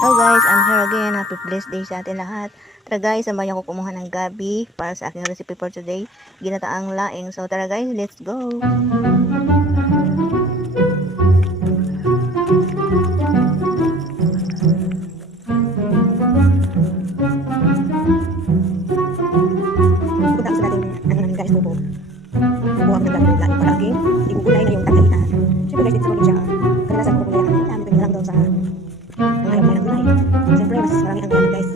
Hello guys, I'm here again. Happy blessed day sa atin lahat. Tara guys, samayan ko kumuha ng gabi para sa aking recipe for today. Ginataang laing. So tara guys, let's go! Punta sa natin ang guys po. Kuha ko ng gabi ng laing para aking igugulay na yung tagalian. Siyempre guys, dito sa probinsya, kadalasan ko gulay ang dami ko lang daw sa mga alam ng gulay. Siyempre, mas marami ang gulay guys.